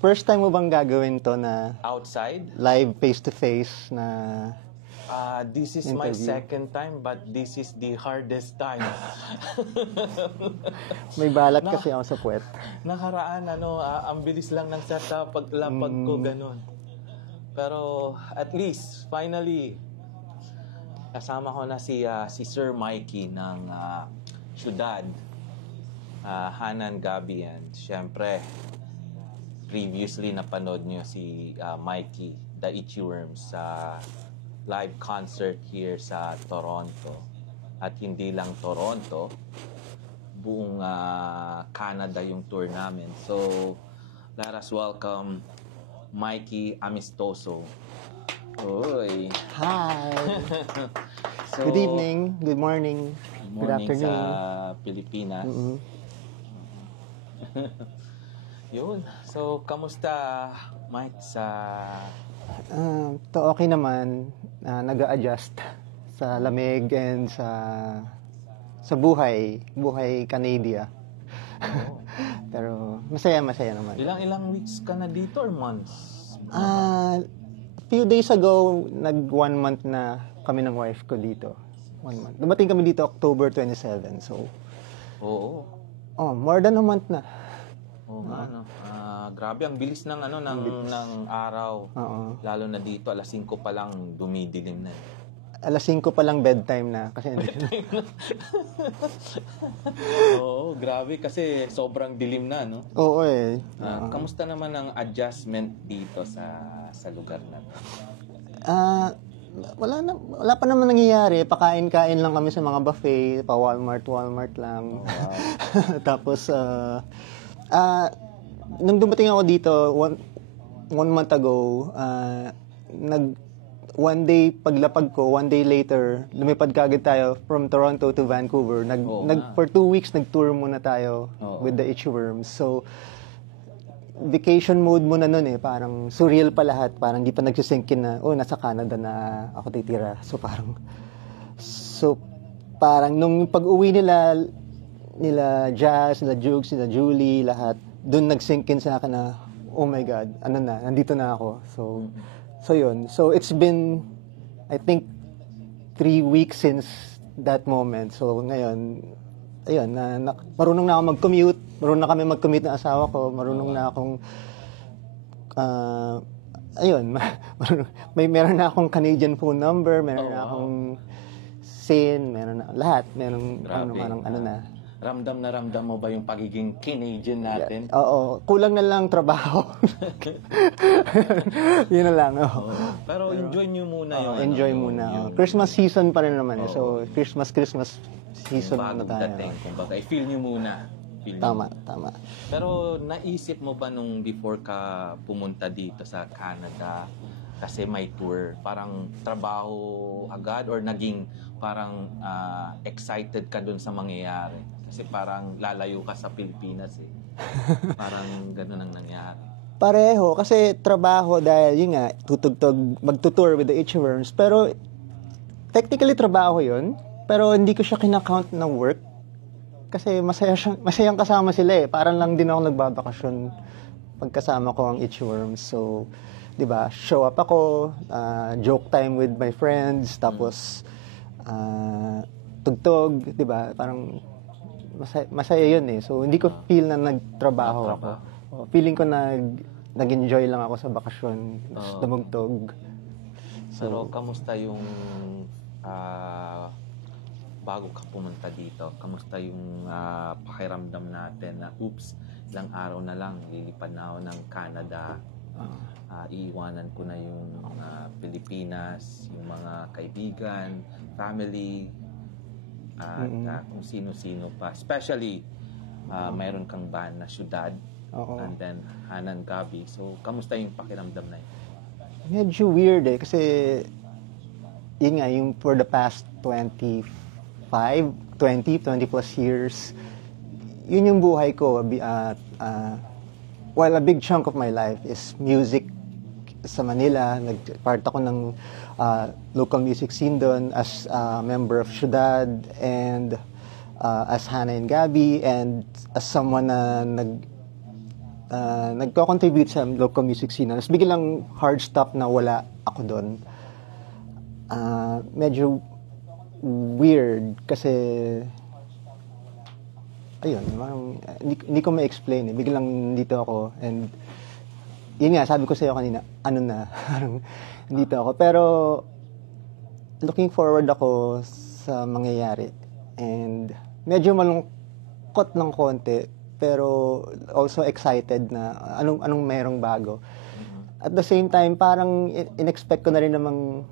First time mo bang gagawin to na Outside? live face-to-face na This is my interview? second time, but this is the hardest time. May balat kasi ako sa puwet? Nakaraan, ang bilis lang ng setup, paglapag ko, ganun. Pero at least, finally, kasama ko na si Sir Mikey ng Syudad, Hanan Gabi, and syempre, previously napanood nyo si Mikey, The Itchy Worms, sa live concert here sa Toronto. At hindi lang Toronto, buong Canada yung tour namin. So, let us welcome Mikey Amistoso. Oy. Hi! So, Good evening, good morning, good good morning afternoon. sa Pilipinas. Yun. So, kamusta, Mike, sa... To okay naman, nag-a-adjust sa lamig and sa buhay Canada. Pero masaya naman. Ilang weeks ka na dito or months? A few days ago, 1 month na kami ng wife ko dito. 1 month. Dumating kami dito October 27. So, more than a month na. Oo nga, no? Grabe, ang bilis ng ng araw. Lalo na dito, alas 5 pa lang dumidilim na. Alas 5 pa lang bedtime na. Kasi Oo, grabe kasi sobrang dilim na, no? Oo eh. Kamusta naman ang adjustment dito sa lugar na to? Wala pa naman nangyayari. Pakain-kain lang kami sa mga buffet, pa Walmart lang. Oh, wow. Tapos nung dumating ako dito one month ago, one day paglapag ko, one day later, lumipad kagad tayo from Toronto to Vancouver. For 2 weeks nag-tour muna tayo with the Itchy Worms. So vacation mode muna nun eh, parang surreal pa lahat, parang di pa nagsisinkin na nasa Canada na ako titira. So parang nung pag-uwi nila Jazz, nila Jukes, nila Julie, lahat, doon nag-sinkin sa akin na, oh my God, nandito na ako. So yun. So it's been, I think, 3 weeks since that moment. So ngayon, ayun, marunong na ako mag-commute, marunong na kami mag-commute ng asawa ko, marunong na akong, meron na akong Canadian phone number, meron na akong SIN, meron na lahat, meron na. Ramdam na ramdam mo ba yung pagiging Canadian natin? Yeah. Oo. Kulang na lang trabaho. Yun na lang. Pero enjoy nyo muna yung... Enjoy muna. Christmas season pa rin naman. So, Christmas season na tayo. Dating. Kumbaga, feel nyo muna. Tama. Pero naisip mo ba nung before ka pumunta dito sa Canada, kasi may tour, parang trabaho agad or naging parang excited ka dun sa mangyayari? Kasi parang lalayo ka sa Pilipinas eh. Parang ganun ang nangyari. Pareho, kasi trabaho dahil yun nga, magtutour with the Itchy Worms. Pero technically trabaho yun, pero hindi ko siya kinakount ng work. Kasi masayang kasama sila eh. Parang lang din ako nagbabakasyon pagkasama ko ang Itchy Worms. So, di ba, show up ako, joke time with my friends, tapos tugtog, di ba, parang masaya yun eh. So, hindi ko feel na nagtrabaho ako. Feeling ko nag-enjoy lang ako sa bakasyon, dumugtog. Pero kamusta yung bago ka pumunta dito? Kamusta yung pakiramdam natin na ilang araw na lang, lilipad na ako ng Canada. Iiwanan ko na yung Pilipinas, yung mga kaibigan, family, at kung sino-sino pa. Especially, mayroon kang band na Syudad, and then Hanan Gabi. So, kamusta yung pakiramdam na yun? Medyo weird eh, kasi yun nga, yung for the past 20 plus years, yun yung buhay ko. Well, a big chunk of my life is music sa Manila. Nag-part ako ng local music scene doon as a member of Syudad and as Hannah and Gabi, and as someone na nagko-contribute sa local music scene. Tapos biglang hard stop na wala ako doon. Medyo weird kasi ayun, hindi ko ma-explain eh. Biglang dito ako and yun nga, sabi ko sa'yo kanina, ano na, dito ako. Pero looking forward ako sa mangyayari and medyo malungkot ng konti pero also excited na anong merong bago. At the same time, parang in-expect ko na rin namang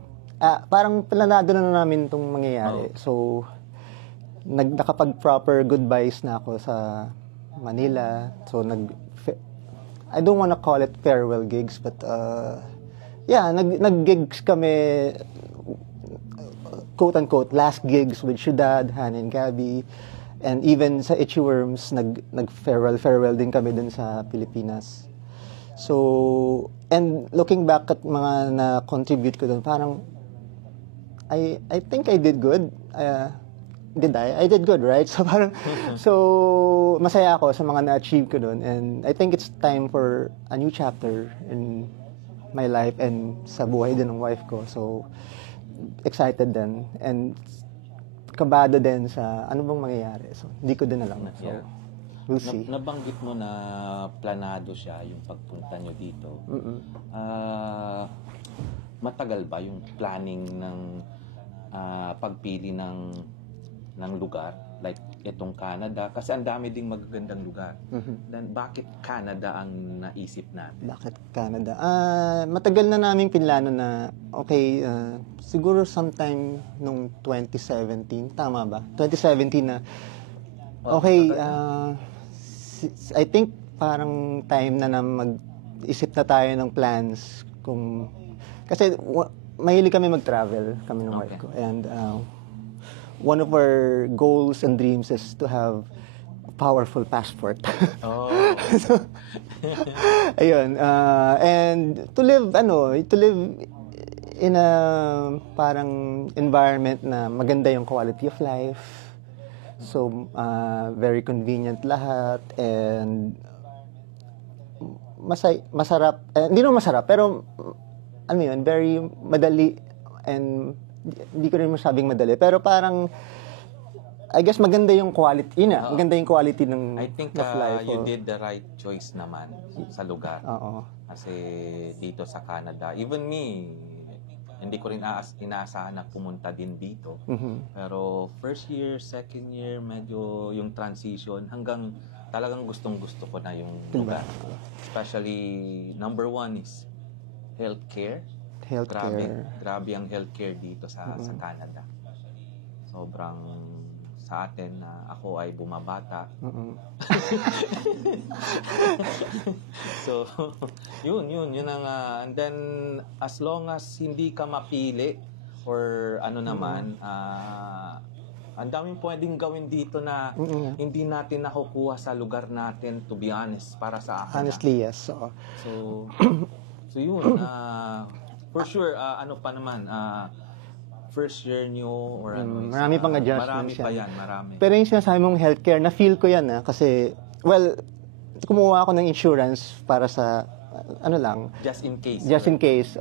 parang planado na namin itong mangyayari. So, nakapag-proper goodbyes na ako sa Manila. So, I don't wanna call it farewell gigs, but yeah, nag-gigs kami, quote-unquote, last gigs with Ciudad, Han and Gabby. And even sa Itchy Worms, nag-farewell din kami dun sa Pilipinas. So, and looking back at mga na-contribute ko dun, parang, I think I did good. Did I? I did good, right? So, parang, so, masaya ako sa mga na-achieve ko dun. And I think it's time for a new chapter in my life and sa buhay din ng wife ko. So, excited din. And, kabado din sa ano bang mangyayari. So, hindi ko din alam. So, we'll see. Nabanggit mo na planado siya yung pagpunta nyo dito. Matagal ba yung planning ng pagpili ng lugar? Like, itong Canada. Kasi ang dami ding magagandang lugar. Then, bakit Canada ang naisip natin? Bakit Canada? Matagal na naming pinlano na, okay, siguro sometime nung 2017, tama ba? 2017 na, okay, I think parang time na mag-isip na tayo ng plans kung, kasi mahilig kami mag-travel, kami ng wife ko. And one of our goals and dreams is to have a powerful passport. So, ayun. And to live in a parang environment na maganda yung quality of life. So, very convenient lahat and masarap. Hindi naman masarap, pero ano yun, very madali and hindi ko rin masabing madali. Pero parang, I guess maganda yung quality. Maganda yung quality ng I think of life. You did the right choice naman sa lugar. Kasi dito sa Canada, even me, hindi ko rin inaasahan na pumunta din dito. Pero first year, second year, medyo yung transition, hanggang talagang gustong-gusto ko na yung lugar. Especially, number one is healthcare. Grabe ang healthcare dito sa Canada. Sobrang sa atin na ako ay bumabata. So, yun ang and then as long as hindi ka mapili or ano naman ang daming pwedeng gawin dito na hindi natin nakukuha sa lugar natin, to be honest, para sa akin. Honestly, yes. So yun, for sure, ano pa naman, first year nyo or ano. Marami pang adjustments marami. Pero yung sinasabi mong healthcare, na-feel ko yan kasi, well, kumuha ako ng insurance para sa, ano lang. Just in case. Just in case,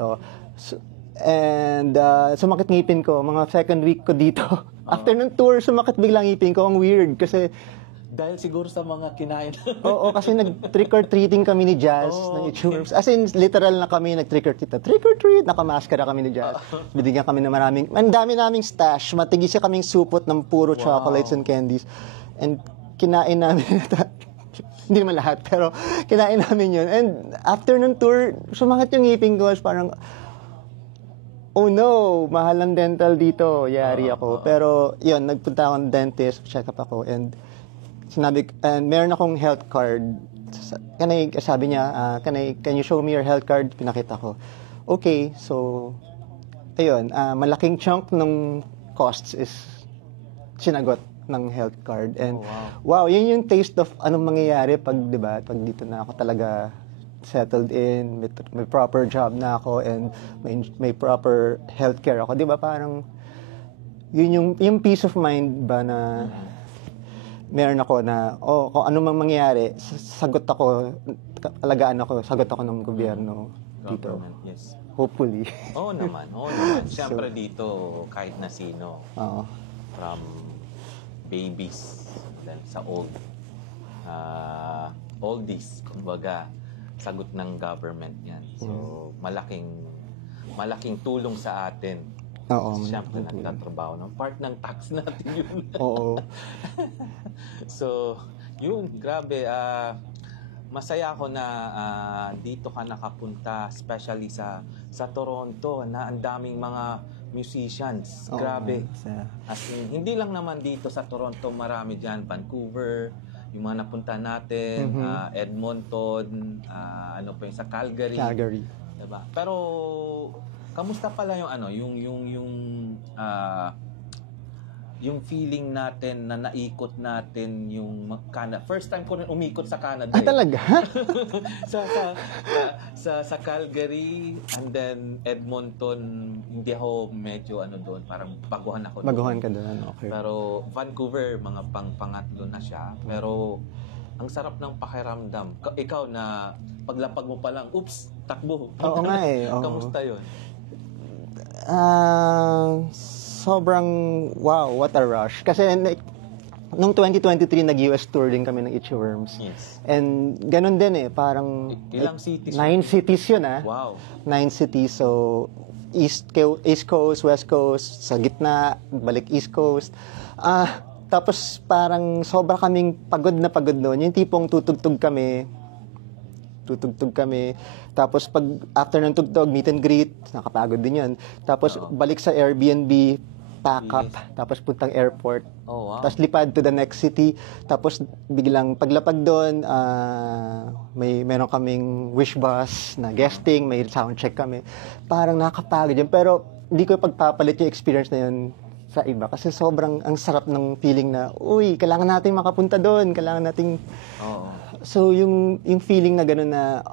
and sumakit ngipin ko, mga second week ko dito. After ng tour, sumakit biglang ngipin ko. Ang weird kasi, dahil siguro sa mga kinain. Oo, kasi nag-trick or treating kami ni Jazz ng Itchworms. As in, literal na kami nag-trick or treat. Trick or treat, nakamaskara kami ni Jazz. Binigyan kami ng ang dami naming stash. Matigis kaming supot ng puro chocolates and candies. And kinain namin, hindi naman lahat, pero kinain namin yun. And after ng tour, sumangat yung ngipin ko. Parang, oh no, mahal ang dental dito. Yari ako. Pero yun, nagpunta ako ng dentist, check up ako, and sinabi, and meron akong health card. Sabi niya, can you show me your health card? Pinakita ko. Okay, so, ayun, malaking chunk ng costs is sinagot ng health card. And wow, yun yung taste of anong mangyayari pag, di ba, pag dito na ako talaga settled in, may proper job na ako, and may proper healthcare ako. Di ba, parang, yun yung peace of mind ba na meron ako na, kung ano mang mangyari, sagot ako, alagaan ako, sagot ako ng gobyerno dito. Government, yes. Hopefully. Oo naman, oo naman. Siyempre dito, kahit na sino, Oo. from babies, then sa oldies, kumbaga, sagot ng government yan. So, malaking tulong sa atin. Oo. Siyempre, nagtatrabaho. No? Part ng tax natin yun. Oo. So, yun, grabe. Masaya ako na dito ka nakapunta, especially sa Toronto, na ang daming mga musicians. Oo, Grabe. sa- As in, hindi lang naman dito sa Toronto, marami dyan. Vancouver, yung mga napunta natin, Edmonton, ano pa yung sa Calgary. Calgary. Diba? Pero kamusta pala yung yung feeling natin na naikot natin yung Canada. First time ko rin umikot sa Canada. Talaga? sa Calgary and then Edmonton, hindi ako medyo doon, parang baguhan ako doon. Baguhan ka doon, okay. Pero Vancouver, mga pangatlo na siya. Pero ang sarap ng pakiramdam. Ikaw na paglapag mo pa lang, oops, takbo. Oo nga eh. Oo. Kamusta yun? Sobrang, wow, what a rush. Kasi nung 2023, nag-US tour din kami ng Itchy Worms. Yes. And ganun din parang... Ilang cities? 9 cities yun Wow. 9 cities. So, East Coast, West Coast, sa gitna, balik East Coast. Tapos parang sobra kaming pagod na pagod noon. Yung tipong tutugtog kami. Tapos pag after ng tugtog, meet and greet, nakapagod din yun. Tapos balik sa Airbnb, pack up, tapos puntang airport. Oh, wow. Tapos lipad to the next city. Tapos biglang paglapag doon, meron kaming wish bus na guesting, may sound check kami. Parang nakakapagod yun. Pero hindi ko pagpapalit yung experience na yun sa iba. Kasi sobrang ang sarap ng feeling na, uy, kailangan natin makapunta doon. Kailangan nating... Oo. So, yung feeling na gano'n na,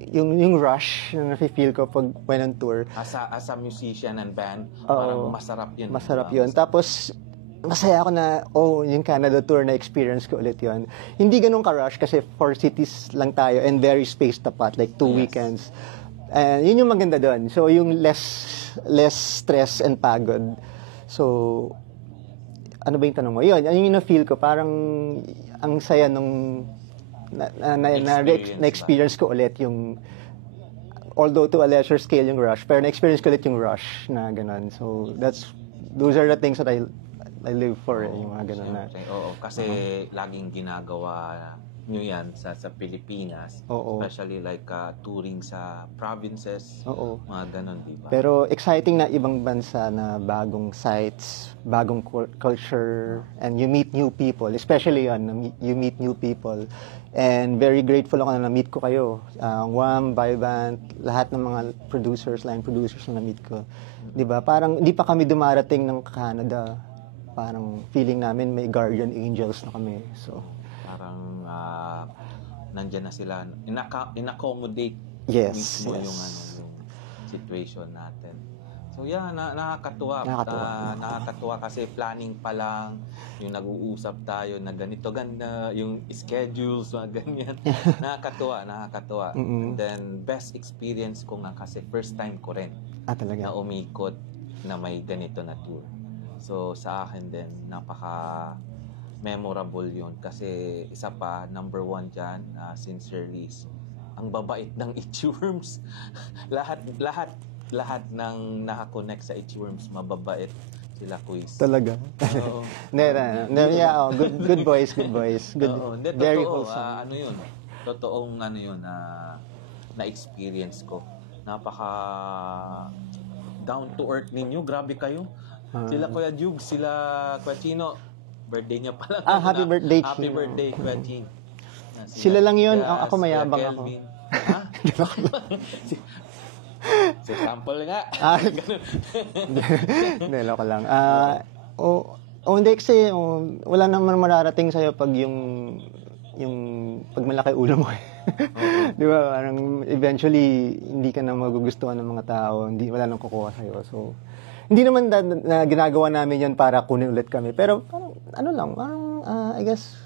yung rush na nafe-feel ko pag when on tour. As a musician and band, Oo. parang masarap yun. Masarap diba? yun. Tapos, masaya ako na, yung Canada tour na experience ko ulit yun. Hindi ganun ka-rush kasi 4 cities lang tayo and very spaced apart, like 2 Yes. weekends. And yun yung maganda doon. So, yung less stress and pagod. So, ano ba yung tanong mo? Yun yung na-feel ko. Parang, ang saya nung na-experience ko ulit yung, although to a lesser scale yung rush, pero na-experience ko ulit yung rush na gano'n. So, those are the things that I live for, yung mga gano'n na. Siyempre, oo, kasi laging ginagawa nyo yan sa Pilipinas. Oo. Especially like touring sa provinces. Oo. Mga ganon, di ba? Pero exciting na ibang bansa na bagong sites, bagong culture, and you meet new people. Especially you meet new people. And very grateful ako na na-meet ko kayo. Wham, Vivant, lahat ng mga line producers na na-meet ko. Di ba? Parang hindi pa kami dumarating ng Canada. Parang feeling namin may guardian angels na kami. So, parang nandyan na sila. In-accommodate yes, mismo yes. yung situation natin. So yeah, nakakatuwa. Nakakatuwa kasi planning pa lang, yung nag-uusap tayo na ganito, ganda, yung schedules, mga ganyan. Nakakatuwa. And then, best experience ko nga kasi first time ko rin talaga. na umikot na may ganito na tour. So, sa akin din, memorable yun. Kasi isa pa, number 1 dyan, sincerely, ang babait ng Itchy Worms. lahat ng nakakonect sa Itchy Worms, mababait sila, Quiz. Talaga? Oo. Yeah, good boys. Good, very totoo, wholesome. totoong na-experience ko. Napaka down to earth ninyo. Grabe kayo. Sila Kuya Jug, sila Kuya Chino. Birthday niya pala. Happy birthday, Happy Chino. birthday, Kuya Chino. Sila lang yun. Yes, Ako mayabang ako. Ha? Si sample nga. Hindi, loko lang. Hindi kasi wala naman mararating sa'yo pag yung pag malaki ulo mo. Di ba? Parang eventually, hindi ka na magugustuhan ng mga tao. Wala nang kukuha sa'yo. So, hindi naman na ginagawa namin yan para kunin ulit kami. Pero parang, parang parang, I guess,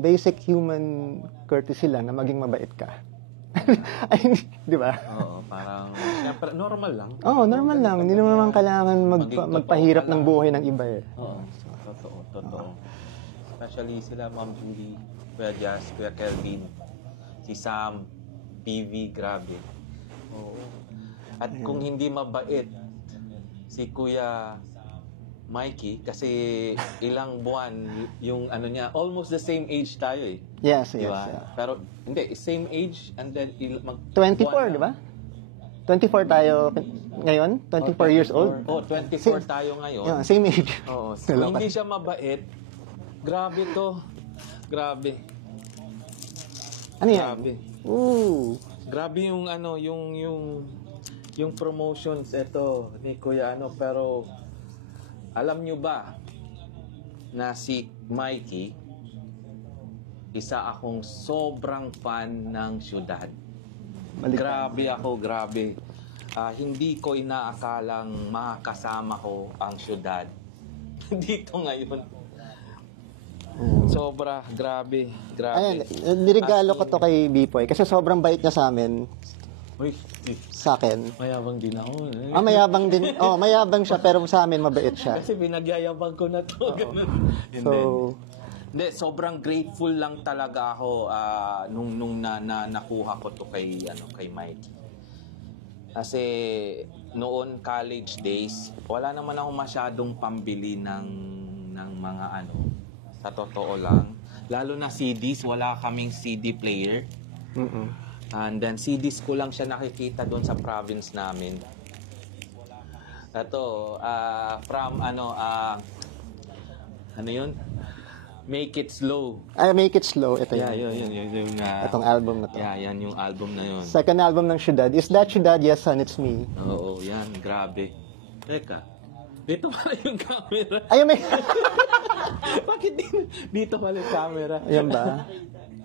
basic human courtesy lang na maging mabait ka. Ay, di ba? Oo, parang, syempre, normal lang. Oo, normal lang. Hindi naman kailangan magpahirap ng buhay ng iba eh. Oo, totoo. Especially sila, Ma'am Julie, Kuya Jazz, Kuya Kelvin, si Sam, PV, grabe. Oo. At kung hindi mabait, si Kuya Mikey, kasi ilang buwan yung ano niya, almost the same age tayo eh. Yes, Di yes. ba? Yeah. Pero hindi, same age and then 24, di ba? 24 tayo ngayon? 24 years old? Oh, 24 tayo ngayon. Yeah, same age. Oo. So, hindi siya mabait. Grabe to. Grabe. Ano yan? Grabe. Ooh. Grabe yung ano, yung promotions ito ni Kuya ano, pero alam nyo ba na si Mikey, isa akong sobrang fan ng syudad. Grabe ako, grabe. Hindi ko inaakalang makakasama ko ang syudad dito ngayon. Sobra, grabe. Ayan, niregalo ko to kay Bipoy kasi sobrang bait niya sa amin. Uy, sa akin. mayabang din ako. Mayabang din. Mayabang siya pero sa amin mabait siya. Kasi binagyayabang ko na to. So, hindi, sobrang grateful lang talaga ako nung nakuha ko to kay Mike. Kasi noon college days, wala naman ako masyadong pambili ng mga sa totoo lang. Lalo na CDs, wala kaming CD player. And then CDs ko lang siya nakikita doon sa province namin. Ito, from ano yun? Make It Slow. Make It Slow. Ito Yeah, yun. yun. Itong album na to. Yeah, yan yung album na yun. Second album ng Syudad. Is that Syudad? Yes, son, it's me. Oo, yan. Grabe. Teka, dito pala yung camera. Ayun, may... Bakit dito pala yung camera? Ayan ba?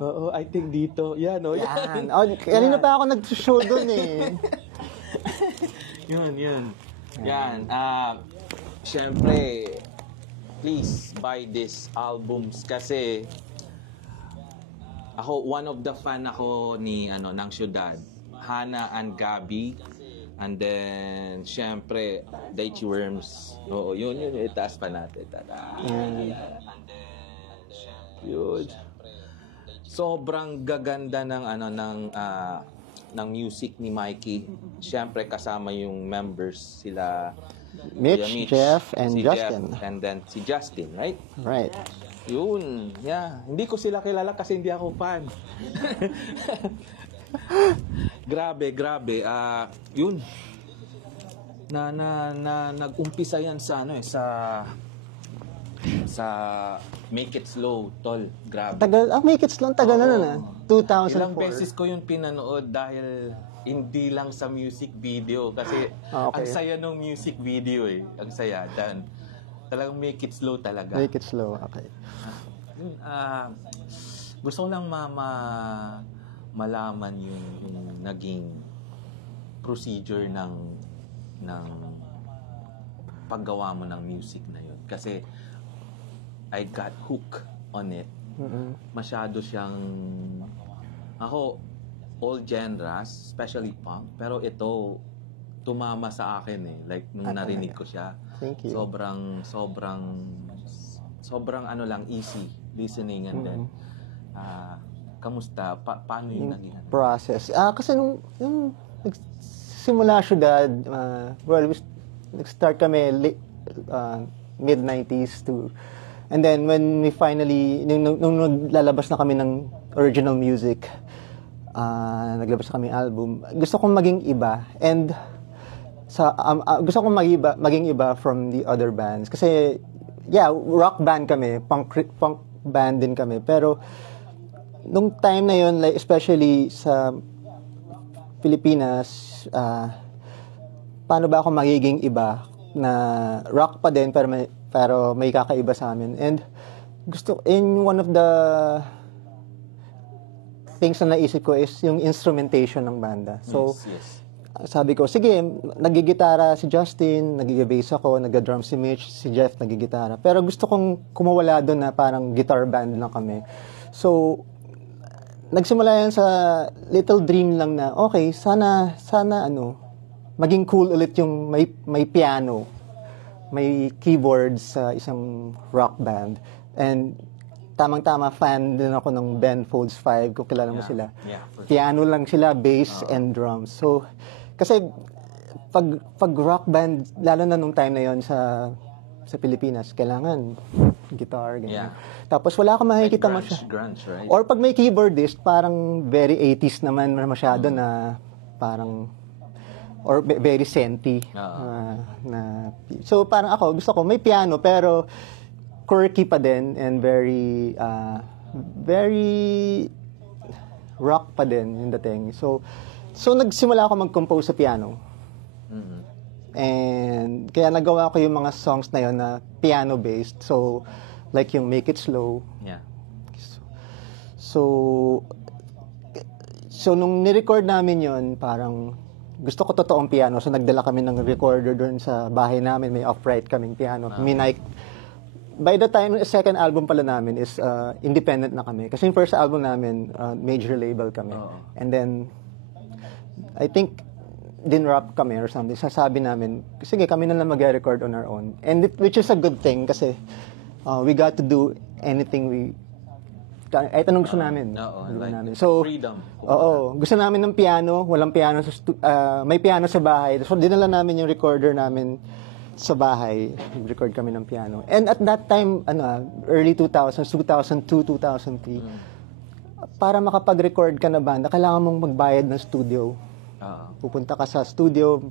Oo, I think dito. Yan, o. Yan. Kanina pa ako nag-show doon eh. Yun. Yan. Siyempre, please buy these albums kasi ako, one of the fan ako ng Syudad. Hana and Gabi. And then, siyempre, Daichi Worms. Oo, yun. Itaas pa natin. Yun. Sobrang gaganda ng music ni Mikey. Siyempre kasama yung members sila Mitch, Jeff, and si Justin. Jeff, and then si Justin, right? Right. Yun. Yeah. Hindi ko sila kilala kasi hindi ako fan. Grabe. Yun. Nag-umpisa yan sa Make It Slow, tol. Grabe. Make It Slow, tagal na 2004. Ilang beses ko yun pinanood dahil hindi lang sa music video kasi ang saya ng music video eh. Ang saya. Dan, talagang Make It Slow talaga. Make It Slow, okay. Gusto ko lang malaman yung naging procedure ng paggawa mo ng music na yun. Kasi I got hooked on it. Masyado siyang ako, all genres, especially punk, pero ito tumama sa akin eh. Like nung narinig ko siya. Thank you. Sobrang easy listening and then kamusta? Paano yung naging process? Kasi nung nagsimula Syudad, nag-start kami mid-90s and then when we finally, nung naglalabas na kami ng original music, naglabas na kami album, gusto kong maging iba and gusto kong maging iba from the other bands. Kasi, rock band kami, punk band din kami, pero nung time na yun, like, especially sa Pilipinas, paano ba ako magiging iba na rock pa din pero may kakaiba sa amin. And one of the things na naisip ko is yung instrumentation ng banda. So, yes. sabi ko, sige, nagigitara si Justin, nagigibase ako, nagga-drum si Mitch, si Jeff nagigitara. Pero gusto kong kumawala doon na parang guitar band lang kami. So, nagsimula yan sa little dream lang na, okay, sana maging cool ulit yung may piano, may keyboards sa isang rock band. And tamang-tama fan din ako ng Ben Folds 5, kung kilala mo sila. Yeah, for sure. Piano lang sila, bass and drums. So, kasi pag rock band, lalo na nung time na yon sa Pilipinas, kailangan guitar, ganyan. Yeah. Tapos wala kang makikita Grunge, right? Or pag may keyboardist, parang very 80s naman masyado na parang or very senti. So parang ako, gusto ko may piano pero quirky pa din and very rock pa din yung dating. So nagsimula ako mag-compose sa piano. Mhm. And kaya nagawa ko yung mga songs na yon na piano-based. So like yung Make It Slow. Yeah. So nung ni-record namin yon, parang gusto ko totoong piano. So nagdala kami ng recorder doon sa bahay namin. May upright kaming piano. By the time, second album pala namin is independent na kami. Kasi yung first album namin, major label kami. And then, I think, din-rap kami or something. Sasabi namin, sige, kami na lang mag-record on our own. And which is a good thing kasi we got to do anything kahit anong gusto namin. So, freedom. Oo. Gusto namin ng piano. Walang piano may piano sa bahay. So, dinala namin yung recorder namin sa bahay, record kami ng piano. And at that time, early 2000s, 2002, 2003, para makapag-record ka na banda, kailangan mong magbayad ng studio. Pupunta ka sa studio,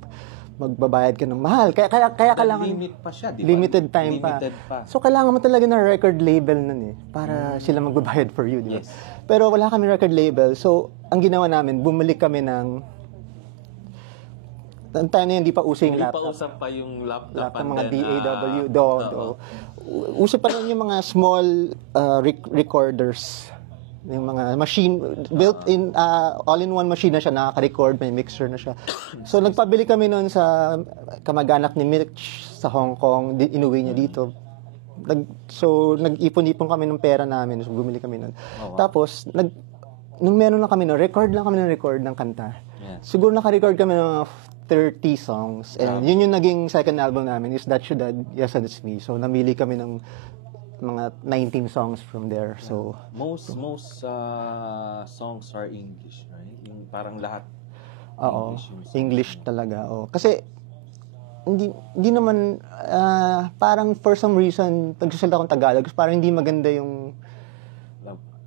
magbabayad ka ng mahal. Kaya kailangan... Limit pa siya, di ba? Limited time pa. So, kailangan mo talaga ng record label nun para sila magbabayad for you, di ba? Yes. Pero wala kami record label. So, ang ginawa namin, bumalik kami ng... Ang time na yun, hindi pa uso yung laptop. Hindi pa usap pa yung laptop. Ng mga DAW, Uso pa rin yung mga small recorders. Yung mga machine, built-in, all-in-one machine na siya, nakaka-record, may mixer na siya. So, nagpabili kami noon sa kamag-anak ni Mitch sa Hong Kong, inuwi niya dito. So, nag-ipon-ipon kami ng pera namin, so bumili kami noon. Tapos, nung meron na kami record ng kanta. Yeah. Siguro naka-record kami ng 30 songs. And yun yung naging second album namin is That Should Have, Yes and It's Me. So, namili kami ng mga 19 songs from there. So most songs are English, right? Yung parang lahat English talaga. Kasi hindi naman parang for some reason pagsasalita akong Tagalog, parang hindi maganda yung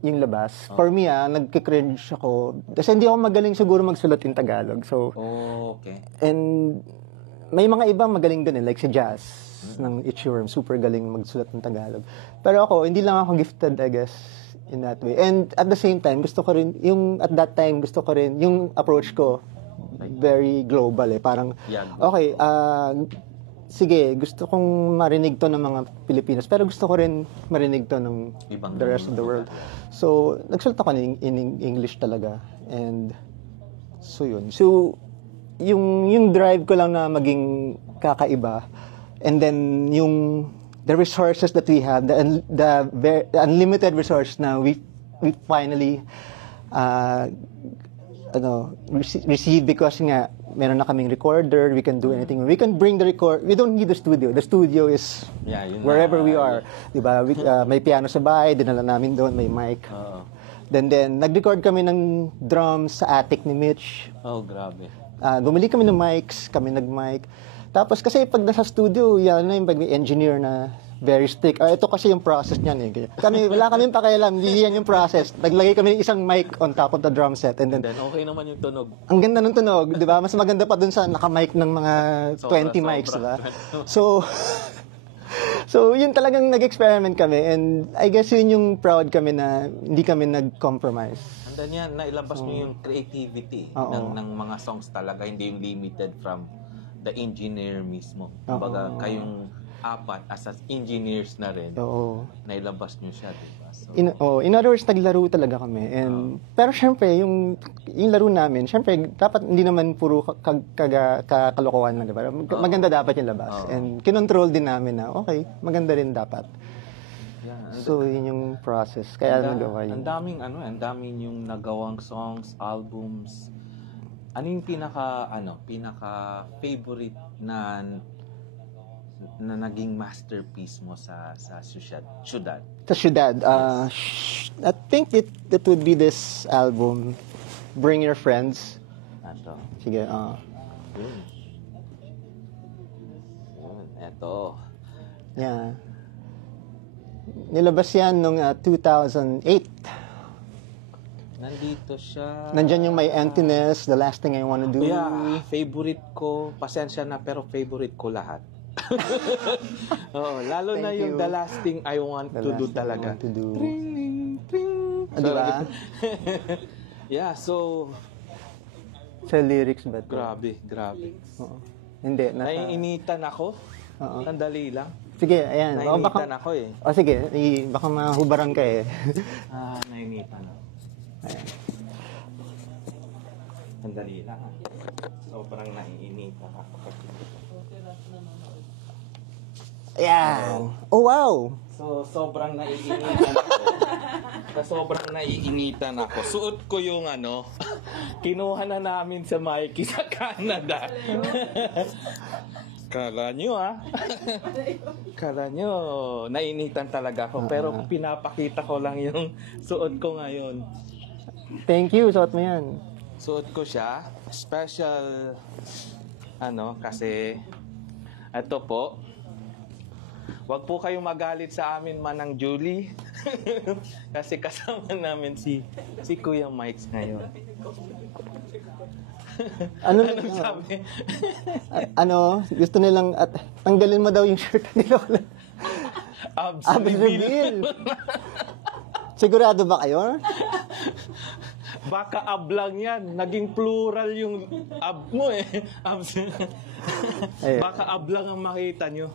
labas. For me, nagki-cringe ako. Kasi hindi ako magaling siguro magsulat in Tagalog. So okay. And may mga ibang magaling din like si Jazz ng Itchy Worm, super galing magsulat ng Tagalog. Pero ako, hindi lang ako gifted, I guess, in that way. And at the same time, gusto ko rin, yung approach ko, very global Parang, okay, sige, gusto kong marinig to ng mga Pilipinas, pero gusto ko rin marinig to ng the rest of the world. So, nagsulat ako in English talaga. And, so yun. So, yung drive ko lang na maging kakaiba, and then the resources that we have, the unlimited resource na we finally receive because nga meron na kaming recorder, we can do anything. We can bring the record. We don't need the studio. The studio is wherever we are. Diba? May piano sa bahay, dinala namin doon, may mic. Then nag-record kami ng drums sa attic ni Mitch. Oh, grabe. Bumili kami ng mics, kami nag-mic. Tapos kasi pag nasa studio, pag may engineer na very strict. Ito kasi yung process niyan wala kaming pakialam, hindi yan yung process. Naglagay kami ng isang mic on top of the drum set and then okay naman yung tunog. Ang ganda ng tunog, 'di ba? Mas maganda pa dun sa naka-mic ng mga 20 mics, 'di ba? So yun talagang nag-experiment kami and I guess yun yung proud kami na hindi kami nag-compromise. And then nailabas mo yung creativity ng mga songs talaga, hindi yung limited from the engineer mismo. Kumbaga, kayong apat as engineers na rin, Oo. nailabas nyo siya, di ba? So, In other words, naglaro talaga kami. And, pero syempre, yung laro namin, syempre, dapat hindi naman puro kalokohan lang, di ba? Maganda dapat yung labas. And kinontrol din namin na, okay, maganda rin dapat. yeah, So, yun yung process. Kaya nagawa yun. ang daming yung nagawang songs, albums. Ano yung pinaka favorite na naging masterpiece mo sa syudad? Sa syudad, I think it would be this album, Bring Your Friends. Ato. Sige, Yun. Eto. yeah. Nilabas yan nung 2008. Nandito siya. Nandyan yung My Emptiness, The Last Thing I Wanna Do. Yeah, favorite ko. Pasensya na, pero favorite ko lahat. Oo, lalo na Thank yung you. The Last Thing I Want The to Do Last Thing I talaga. Want to Do. Tring, tring. Di ba? Yeah, so, Sa lyrics ba ito? grabe. Oo. Hindi, Naiinitan ako. Oo. Sandali lang. Sige, ayan. Naiinitan ako eh. Sige, baka mahubaran ka eh. Nainitan ako. Ayan. Sandali lang. Sobrang naiinitan ako. Ayan. Oh, wow! So, sobrang naiinitan ako. Sobrang naiinitan ako. Suot ko yung kinuha na namin sa Mikey sa Canada. Kala nyo Kala nyo, nainitan talaga ako. Pero pinapakita ko lang yung suot ko ngayon. Thank you, suot mo yan. Suot ko siya. Special, kasi, ito po. Wag po kayong magalit sa amin, Manang Julie. Kasi kasama namin si Kuya Mike ngayon. Anong sabi? Gusto nilang tanggalin mo daw yung shirt nila. Abs reveal. Sigurado ba kayo? Baka ab lang yan. Naging plural yung ab mo eh. Abs. Baka ab lang ang makita nyo.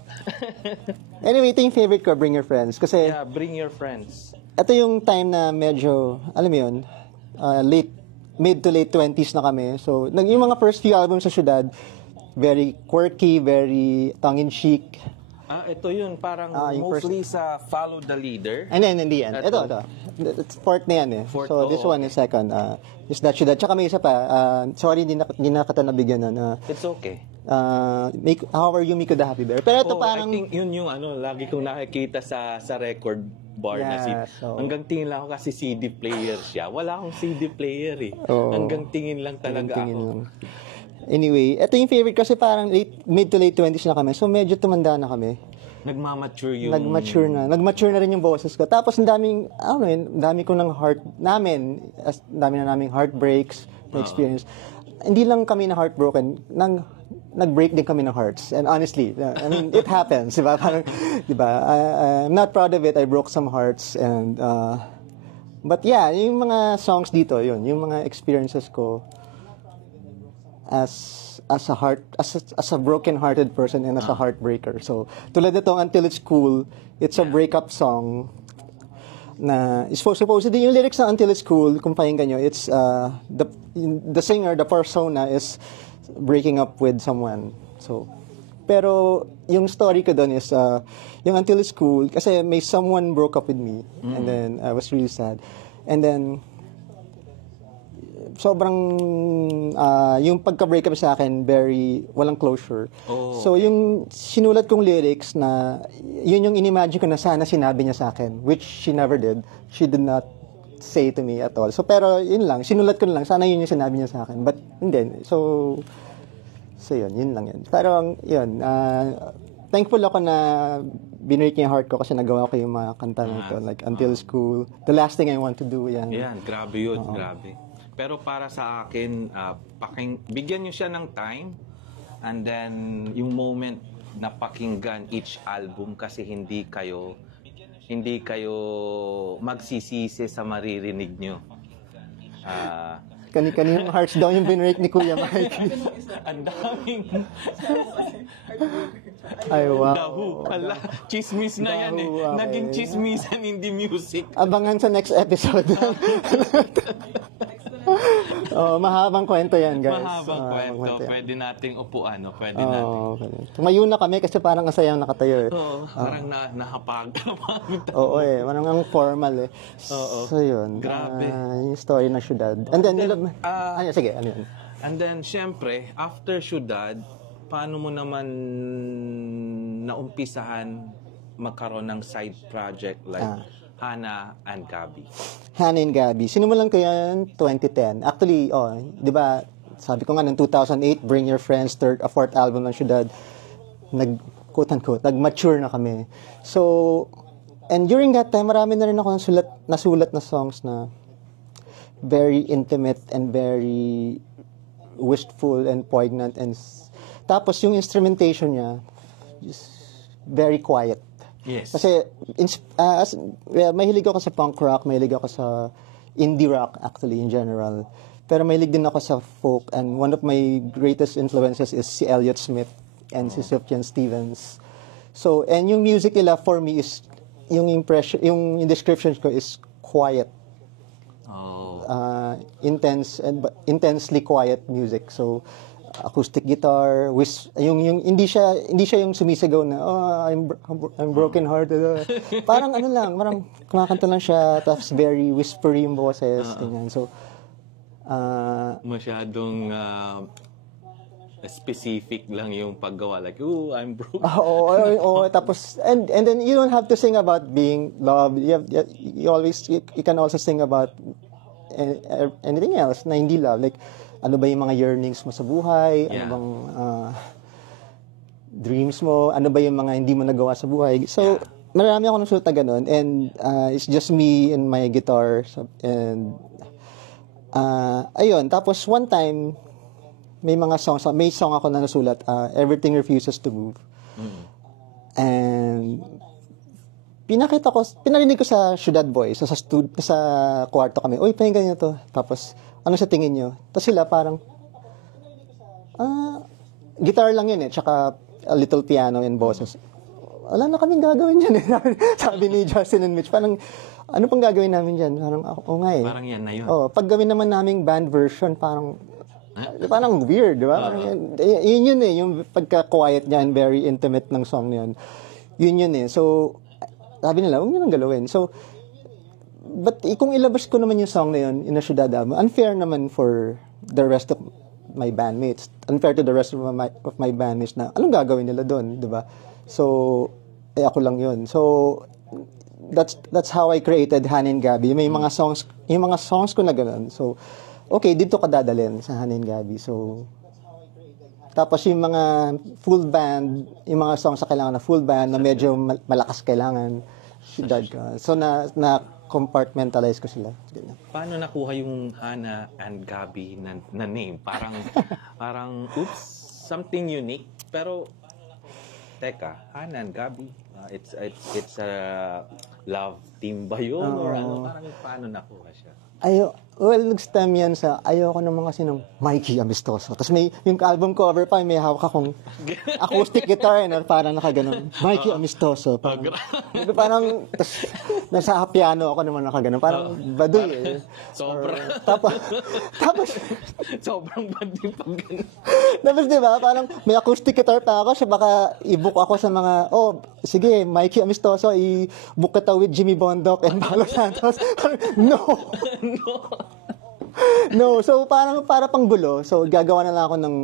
Anyway, ito yung favorite ko, Bring Your Friends. Kasi, Yeah, Bring Your Friends. ito yung time na medyo, alam mo yun, mid to late 20s na kami. So, yung mga first few albums sa syudad, very quirky, very tongue-in-cheek. Ito yun. Parang yung mostly sa Follow the Leader. And then, hindi yan. Ito. It's fourth na yan eh. Fourth, so, this one is second. Is that syudad. Tsaka may isa pa. Sorry, hindi na kita nabigyan nun. It's okay. How are you, Miko the Happy Bear? Pero ito parang... I think yun yung lagi kong nakikita sa record bar na hanggang tingin lang ako kasi CD player siya. Wala akong CD player eh. Hanggang tingin lang talaga ako. Lang. Anyway, ito yung favorite kasi parang mid to late 20s na kami. So medyo tumanda na kami. Nagmamature yung... Nagmature na rin yung boses ko. Tapos ang daming, dami ko ng dami na naming heartbreaks na experience. Hindi lang kami na heartbroken, nag-break din kami ng hearts. And honestly, I mean, it happens, diba? Parang, diba? I'm not proud of it. I broke some hearts and but yeah, yung mga songs dito, yung mga experiences ko as a broken-hearted person and as a heartbreaker. So, tulad nitong Until It's Cool, it's a breakup song na supposedly yung lyrics ng Until It's Cool, kung pakinggan nyo, it's the singer, the persona is breaking up with someone. So, pero yung story ko doon is yung Until It's Cool, kasi may someone broke up with me and then I was really sad. And then sobrang yung pagka-breakup sa akin very walang closure. So yung sinulat kong lyrics na yun yung inimagine ko na sana sinabi niya sa akin, which she never did. She did not say to me at all. So pero yun lang, sinulat ko na lang sana yun yung sinabi niya sa akin. But hindi. So yun lang yun. Pero yun, thankful ako na binreak niya yung heart ko kasi nagawa ko yung mga kanta nito, like Until School, The Last Thing I Want to Do, yan. Yan, grabe yun, grabe. Pero para sa akin, bigyan nyo siya ng time and then yung moment na pakinggan each album kasi hindi kayo magsisisi sa maririnig nyo. Kani-kaninong hearts daw yung binrake ni Kuya Mike. Ang daming Ay, wow. dahu pala. Chismis na yan eh. Dahu, okay. Naging chismisan, hindi music. Abangan sa next episode. Mahabang kwento yan, guys. Mahabang kwento. yan. Pwede nating upuan. No? Pwede nating. Okay. Tumayo na kami kasi parang asayang nakatayo eh. Oo, parang nahapag. Oo parang ang formal eh. Oo. So yun. Grabe. Yung story ng syudad. And then, sige, ano yun? And then, syempre, after Syudad, paano mo naman naumpisahan magkaroon ng side project like Hannah and Gabby? Hannah and Gabby. Sinimulan ko yan 2010. Actually, di ba, sabi ko nga, ng 2008, Bring Your Friends, fourth album ng Syudad, quote-unquote, nag-mature na kami. So, and during that time, marami na rin ako nasulat na songs na very intimate and very wistful and poignant. And tapos yung instrumentation niya, just very quiet. Yes. Kasi, mahilig ako sa punk rock, mahilig ako sa indie rock actually in general. Pero mahilig din ako sa folk, and one of my greatest influences is si Elliott Smith and si Sufjan Stevens. So, and yung music nila for me is, yung impression, yung description ko is quiet. Intense and intensely quiet music. So, acoustic guitar, yung hindi siya yung sumisigaw na I'm broken hearted. Parang ano lang, parang kumakanta lang siya, tapos very whispery yung boses, ganyan. So masyadong specific lang yung paggawa, like I'm broken. Tapos and then you don't have to sing about being loved. You can also sing about anything else na hindi love, like ano ba yung mga yearnings mo sa buhay, ano bang dreams mo, ano ba yung mga hindi mo nagawa sa buhay. So, marami ako nasulat na ganun, and it's just me and my guitar, and ayun, tapos one time, may song ako na nasulat, Everything Refuses to Move. And pinarinig ko sa Syudad Boys, sa kwarto kami, uy, pakinggan niyo to. Tapos, ano sa tingin niyo? Tapos sila parang, guitar lang yun eh, tsaka a little piano and boses. Wala na kaming gagawin dyan eh. Sabi ni Justin and Mitch, parang, ano pang gagawin namin dyan? Parang, nga eh. Parang yan na yun. Pag gawin naman naming band version, parang weird, di ba? Yun eh, yung pagka-quiet niya and very intimate ng song niyan. Yun eh. So, sabi nila, huwag nyo nang galawin. So, but kung ilabas ko naman yung song na yun, in a Syudad album, unfair naman for the rest of my bandmates. Unfair to the rest of my bandmates na, anong gagawin nila doon, di ba? So, ako lang yun. So, that's how I created Hannah and Gabby. Yung mga songs ko na ganun. So, okay, dito ka dadalhin sa Hannah and Gabby. So, tapos yung mga full band, yung mga songs na kailangan na full band, na medyo malakas kailangan, Syudad ka. So, na-compartmentalize ko sila. Paano nakuha yung Hannah and Gabby na name? Parang, oops, something unique. Pero, teka, Hannah and Gabby, it's a love team ba yun? Or ano, parang paano nakuha siya? Nag-stem yan sa ayoko naman kasi ng Mikey Amistoso. Tapos may yung album cover pa, may hawak akong acoustic guitar, parang nakaganon. Mikey Amistoso. Parang nasa piano ako naman nakaganon. Parang baduy eh. Sobrang. Tapos sobrang baduy pag gano'n. Tapos diba, parang may acoustic guitar pa ako, so baka i-book ako sa mga, sige, Mikey Amistoso, i-book kita with Jimmy Bondoc and Paolo Santos. No, so para pang gulo. So gagawa na lang ako ng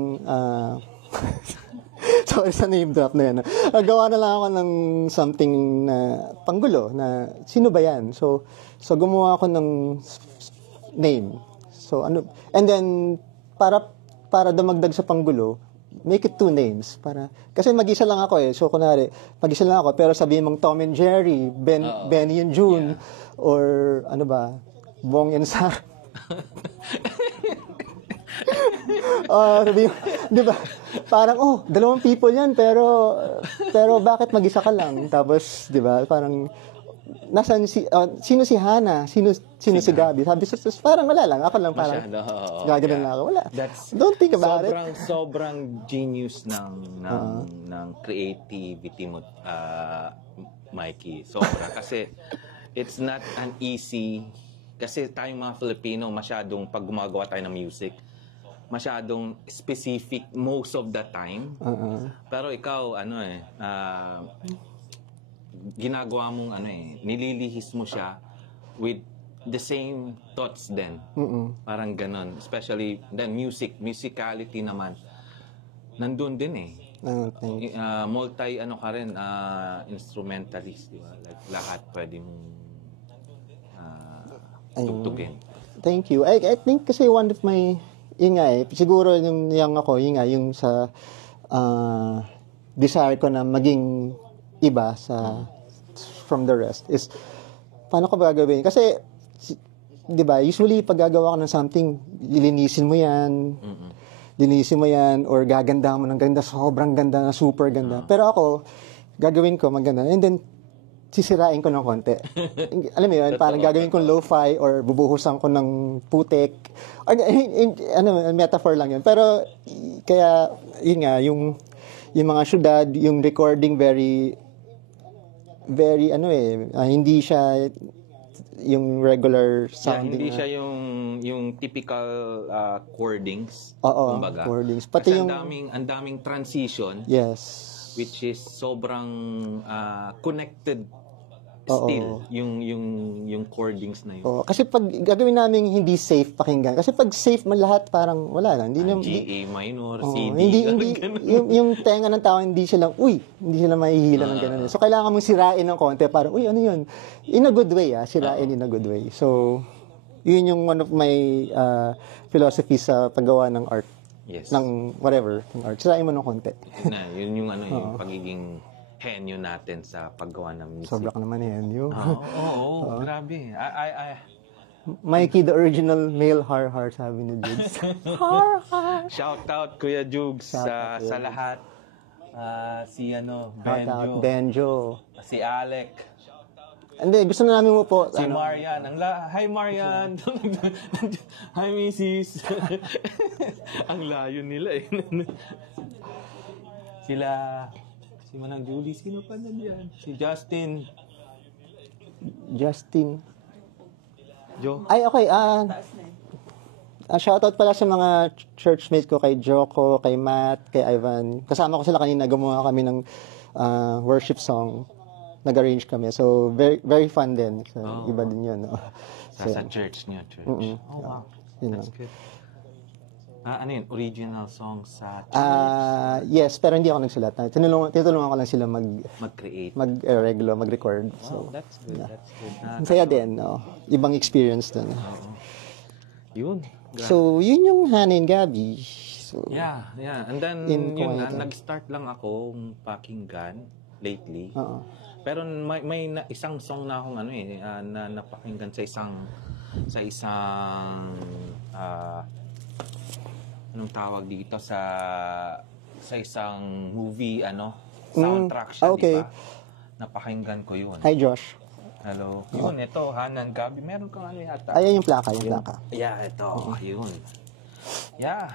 sorry sa name drop na yan. Gagawa na lang ako ng something na panggulo na sino ba yan? So gumawa ako ng name. So ano, and then para dumagdag sa panggulo, make it 2 names kasi mag-isa lang ako eh. So kunwari, mag-isa lang ako pero sabihin mong Tom and Jerry, Benny and June, or ano ba, Bong and Sarah. Sabi, di ba? Parang, 2 people yan, pero bakit mag-isa ka lang? Tapos, di ba? Parang, sino si Hana? Sino si Gabi? Sabi, parang wala lang. Ako lang parang, gagano'n lang ako. Wala. Don't think about it. Sobrang genius ng creativity mo, Mikey. Sobra. Kasi, it's not an easy, kasi tayong mga Filipino, masyadong, pag gumagawa tayo ng music, masyadong specific most of the time. Pero ikaw, ginagawa mong nililihis mo siya with the same thoughts din. Parang ganon. Especially, then musicality naman. Nandun din eh. Multi, ka rin, instrumentalist, di ba? Like, lahat pwede mong tugtugin. Thank you. I think kasi one of my, siguro yung ako, yung sa desire ko na maging iba from the rest is paano ko ba gagawin? Kasi 'di ba, usually pag gagawa ka ng something, lilinisin mo 'yan. Linisin mo 'yan or gagandahan mo ng ganda, sobrang ganda na super ganda. Pero ako gagawin ko maganda and then sisirain ko ng konti. Alam mo 'yun, parang gagawin kong lo-fi or bubuhusan ko ng putik. Or, metaphor lang 'yun. Pero kaya yun nga yung mga syudad, yung recording very hindi siya yung regular sounding. Hindi siya yung typical chordings. Kumbaga. Chordings. Pati kasi ang daming transition. Yes. Which is sobrang connected still yung chordings na yun. Kasi pag gagawin namin hindi safe pakinggan. Kasi pag safe man lahat parang wala lang. G, A minor, C, D. Hindi yung tenga ng tao hindi sila mahihila ng ganun. So kailangan mong sirain ng konti parang ano yun? In a good way, sirain in a good way. So yun yung one of my philosophy sa paggawa ng art. Yes. Ng whatever, ng art. Sirain mo ng konti. Yun yung yung pagiging henyo natin sa paggawa ng music. Sobra ka naman henyo. Grabe. Mikey, the original male har-har, sabi ni Jugs. Har-har! Shout out, Kuya Jugs, sa lahat. Si Benjo. Benjo. Si Alec. Hindi, gusto na namin mo po. Si Marian. Hi, Marian. Hi, Mrs. Ang layo nila eh. Si Manang Julie, sino pa na diyan? Si Justin. Jo. Ay, okay. Shoutout pala sa mga churchmates ko, kay Joko, kay Matt, kay Ivan. Kasama ko sila kanina, gumawa kami ng worship song. Nag-arrange kami. So, very very fun din. So, iba din yun. Sa church niyo, church. Wow. That's good. Ano yun? Original song sa church? Yes, pero hindi ako nagsulat. Tinulungan ko lang sila mag-create. Mag-record. So, that's good. Yeah. That's good. Saya din, no? Ibang experience dun. Yun. So, yun yung Hana and Gabi. So, yeah. And then, nag-start lang akong pakinggan lately. Pero may isang song na akong na napakinggan sa isang anong tawag dito sa isang movie soundtrack siya, di ba? Napakinggan ko yun. Hi, Josh. Hello. Yun, ito, Hana and Gabi. Meron kang yata. Ayan yung plaka, plaka. Yeah, ito. Yun. Yeah.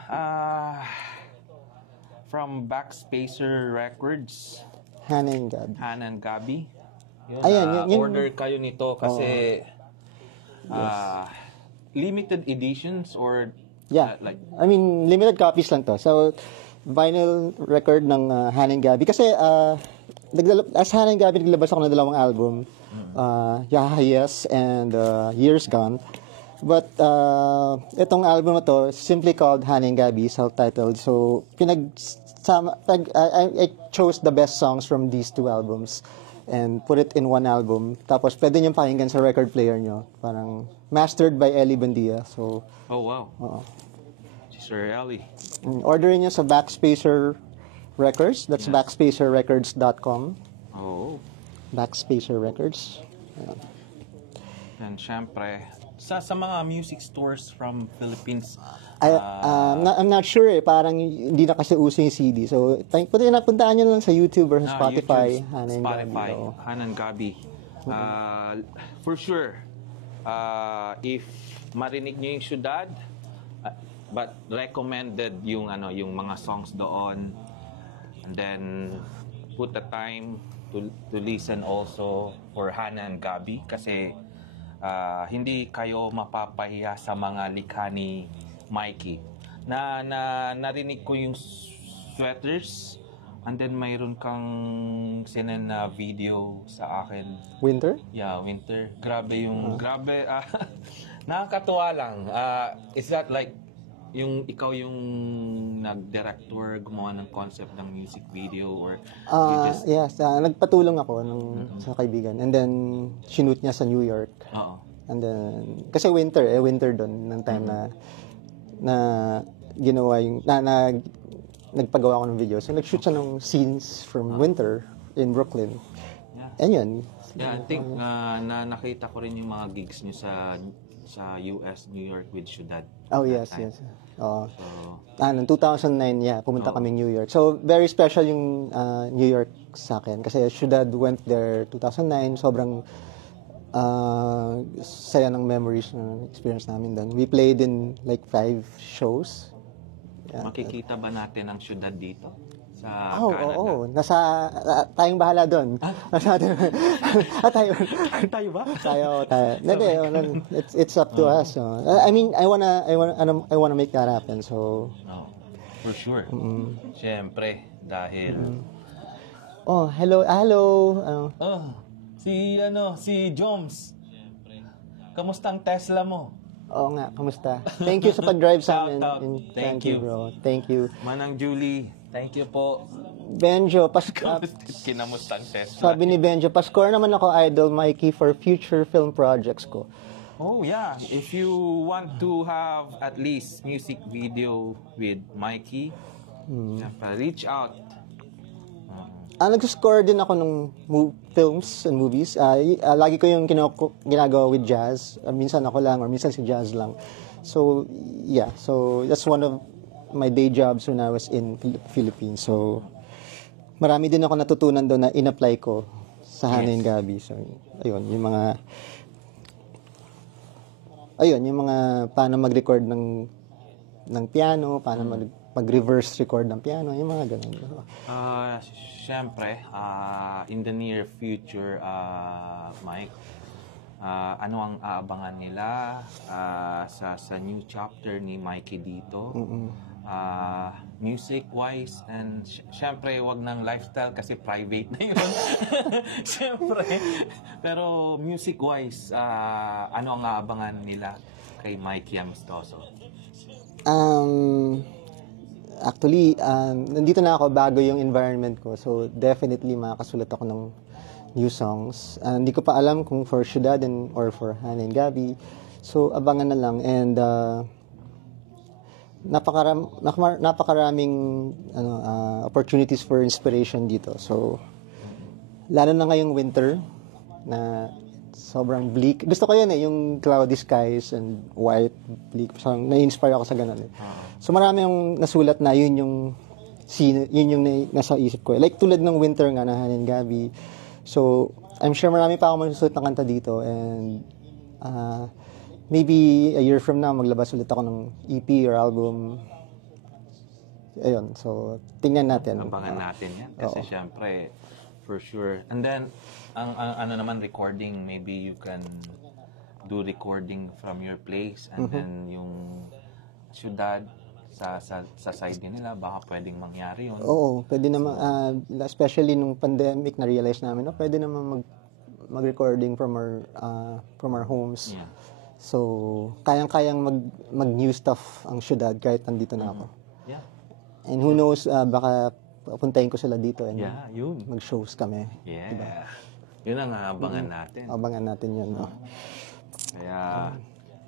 From Backspacer Records. Hana and Gabi. Yun, yun. Order kayo nito kasi limited editions or limited copies lang to. So, vinyl record ng Hana and Gabi. Kasi, as Hana and Gabi, naglabas ako ng 2 album. Yes and Years Gone. But, itong album na to, simply called Hana and Gabi, self-titled. So, I chose the best songs from these 2 albums and put it in one album. Tapos, pwede nyo pakinggan sa record player nyo. Parang, mastered by Ellie Bandia. So, oh, wow. Sir Ellie. Orderin nyo sa Backspacer Records. That's backspacerrecords.com. Oh. Backspacer Records. And syempre, sa mga music stores from Philippines. I'm not sure Parang hindi na kasi uso yung CD. So, puntaan nyo lang sa YouTube or sa Spotify. YouTube, Spotify. Hana and Gabi. For sure, if marinig nyo yung syudad, but recommended yung yung mga songs doon, and then put the time to listen also for Hannah and Gabi kasi hindi kayo mapapahiya sa mga likha ni Mikey. Narinig ko yung sweaters, and then mayroon kang sinend na video sa akin. Winter? Yeah, Winter. Grabe yung nakakatuwa lang. Is that like ikaw yung nag-director, gumawa ng concept ng music video, or you just... Yes, nagpatulong ako sa kaibigan, and then shoot niya sa New York. Oo. And then kasi winter doon ng time na ginawa yung nagpagawa ako ng video. So nag-shoot siya ng scenes from Winter in Brooklyn. Yeah. And yun. Yeah, I think nakita ko rin yung mga gigs niyo sa US, New York with Ciudad. Oh, yes, time. yes. Oo. So, Noong 2009, pumunta kami New York. So, very special yung New York sa akin. Kasi Ciudad went there 2009. Sobrang saya ng memories na experience namin doon. We played in like 5 shows. Yeah. Makikita ba natin ang Ciudad dito? Sa Oo. Canada? Tayong bahala doon. Nasa atin. Tayo. Tayo ba? Tayo. Hindi, it's up to us. So. I mean, I wanna make that happen. So, No, for sure. Siyempre, dahil... oh, hello. Si Joms. Kamusta ang Tesla mo? Oo nga, kamusta? Thank you sa pag-drive sa amin. Shout out. Thank you. Bro. Thank you. Manang Julie, thank you po. Benjo, Kinamusta ang Tesla? sabi ni Benjo, pa-score naman ako, Idol Mikey, for future film projects ko. Oh yeah, if you want to have at least music video with Mikey, reach out. Nag-score din ako ng films and movies. Lagi ko yung ginagawa with Jazz. Minsan ako lang or minsan si Jazz lang. So, yeah. So, that's one of my day jobs when I was in Philippines. So, marami din ako natutunan doon na in-apply ko sa Hannah and Gabi. So, ayun, yung mga paano mag-record ng piano, paano mag-reverse record ng piano, yung mga ganun. Siyempre, in the near future, Mike, ano ang aabangan nila sa new chapter ni Mikey dito? Music-wise, and siyempre, wag ng lifestyle kasi private na yun. Siyempre. Pero music-wise, ano ang aabangan nila kay Mikey Amistoso? Actually, nandito na ako, bago yung environment ko. So, definitely makakasulat ako ng new songs. Hindi ko pa alam kung for Ciudad or for Hannah and Gabi. So, abangan na lang. And napakaraming opportunities for inspiration dito. So, lalo na ngayong winter na sobrang bleak. Gusto ko yun yung cloudy skies and white, bleak. So, na-inspire ako sa ganun. So, marami yung nasulat na yun yung nasa isip ko. Like, tulad ng winter nga na Hannah and Gabi. So, I'm sure marami pa ako masusulat na kanta dito. And, maybe a year from now, maglabas ulit ako ng EP or album. Ayun. So, tingnan natin. Abangan natin yan. Kasi syempre, for sure. And then, ang ano naman, recording, maybe you can do recording from your place, and then yung Ciudad sa side nila, baka pwedeng mangyari yun. Oo, pwede naman, especially nung pandemic, na-realize namin, pwede naman mag-recording from our homes. Yeah. So, kayang-kayang mag-new stuff ang Ciudad kahit nandito na ako. Yeah. And who knows, baka papuntahin ko sila dito and yun. mag-shows kami. Yeah. Diba? Yun ang abangan natin. Abangan natin yun. No? Kaya,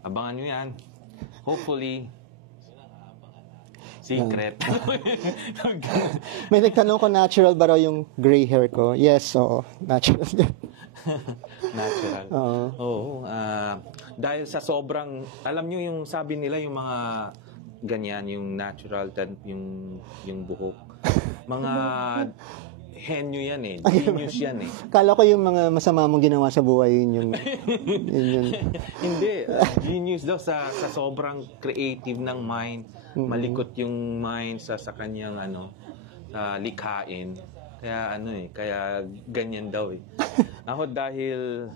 abangan nyo yan. Hopefully, secret. May nagtanong ko, natural ba raw yung gray hair ko? Yes, oo. Natural yan. Natural. Oo. Dahil sa sobrang, alam nyo yung sabi nila, yung mga ganyan, yung natural, yung buhok. Mga henyo yan eh. Genius yan eh. Kala ko yung mga masama mong ginawa sa buhay, yun yun. Hindi. Genius daw sa sobrang creative ng mind. Malikot yung mind sa kanyang sa likhain. Kaya kaya ganyan daw eh. Ako dahil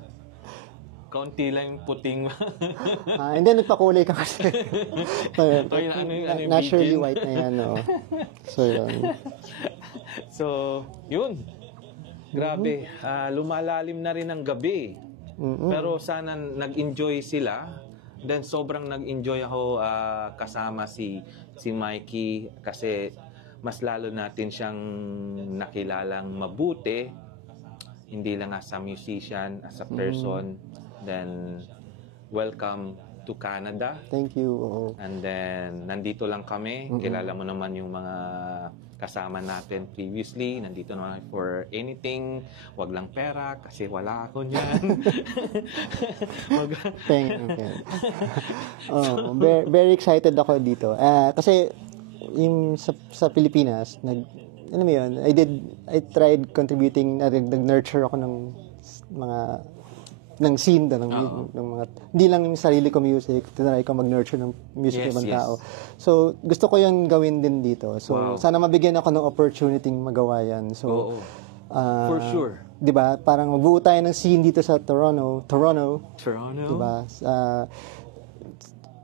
kaunti lang yung puting. And then nagpakulay ka kasi. Naturally vegan? white na yan, no? So, yun. So, yun. Grabe. Lumalalim na rin ang gabi. Pero sana nag-enjoy sila. Then sobrang nag-enjoy ako kasama si Mikey kasi mas lalo natin siyang nakilalang mabuti. Hindi lang as a musician, as a person. Then, welcome to Canada. Thank you. And then, nandito lang kami. Kilala mo naman yung mga kasama natin previously. Nandito naman for anything. Wag lang pera kasi wala ako niyan. Thank you. Very excited ako dito. Kasi yung sa Pilipinas, ano mo yun, I tried contributing, nag-nurture ako ng scene ng mga, hindi lang yung sarili ko music, tinry ko mag-nurture ng music ng ibang tao. So, gusto ko yung gawin din dito. So, sana mabigyan ako ng opportunity magawa yan. So, for sure. 'Di ba? Parang magbuo tayo ng scene dito sa Toronto. 'Di ba?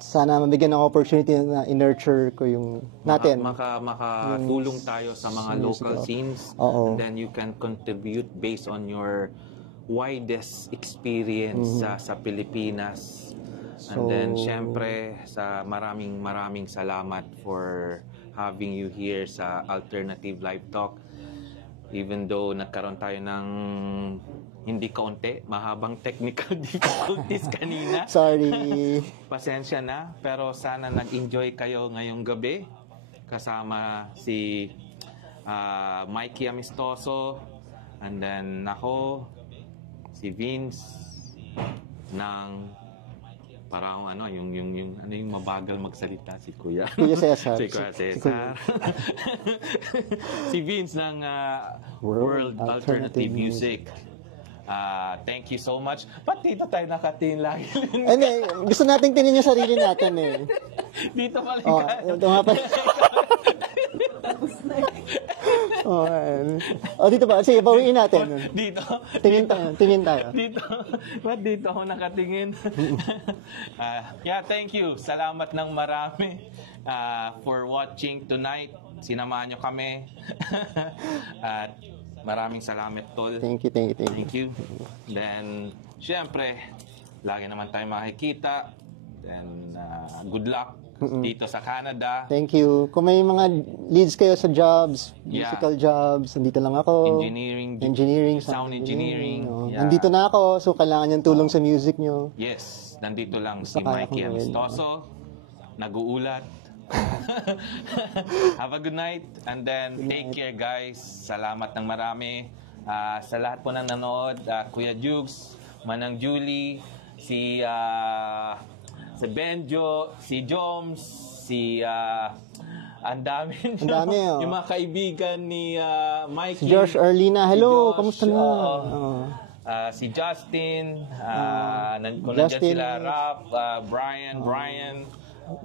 Sana mabigyan ng opportunity na i-nurture ko yung natin. Makatulong tayo sa mga local scenes. And then you can contribute based on your widest experience sa Pilipinas. And then, syempre, maraming salamat for having you here sa Alternative Live Talk. Even though nagkaroon tayo ng hindi kaunti, mahabang technical difficulties kanina. Sorry. Pasensya na, pero sana nag-enjoy kayo ngayong gabi kasama si Mikey Amistoso, and then ako, si Vince ng parang yung mabagal magsalita, si Kuya Cesar. si Kuya Cesar. Si Vince ng World Alternative Music. Thank you so much. Ba't dito tayo nakatingin lagi? Gusto nating tingnan yung sarili natin eh. Dito pala ito nga pala. Dito ba? Sige, bawiin natin. Dito. Tingin tayo. Dito. Ba't dito ako nakatingin? Thank you. Salamat ng marami for watching tonight. Sinamahan nyo kami. At maraming salamat, Tol. Thank you. Then, syempre, lagi naman tayo makikita. Then, good luck dito sa Canada. Thank you. Kung may mga leads kayo sa jobs, musical jobs, nandito lang ako. Engineering, sound engineering. Nandito na ako, so kailangan yung tulong sa music nyo. Yes, nandito lang si Mikey Amistoso, nag-uulat. Have a good night, and then take care, guys. Salamat ng marami sa lahat po ng nanood. Kuya Jukes, Manang Julie, si Benjo, si Joms, ang dami yung mga kaibigan ni Mikey. Si Josh Erlina, hello, kamusta na? Si Justin, kung nandiyan sila, Rap, Brian.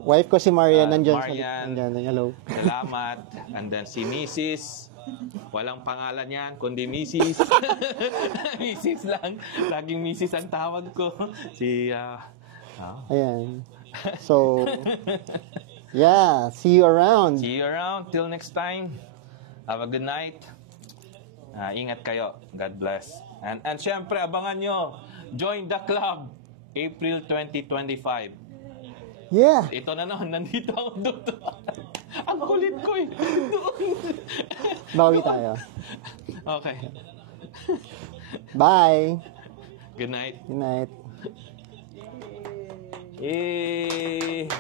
Wife ko si Marian, nandiyan. Hello. Salamat. And then si Mrs. Walang pangalan yan, kundi Mrs. Mrs. lang. Laging Mrs. ang tawag ko. Ayan. So, see you around. See you around. Till next time. Have a good night. Ingat kayo. God bless. And syempre, abangan nyo. Join the club. April 2025. Yeah. Ito na noon. Nandito ako doon. Ang kulit ko eh. Doon. Bawi tayo. Okay. Bye. Good night. Good night. Eh.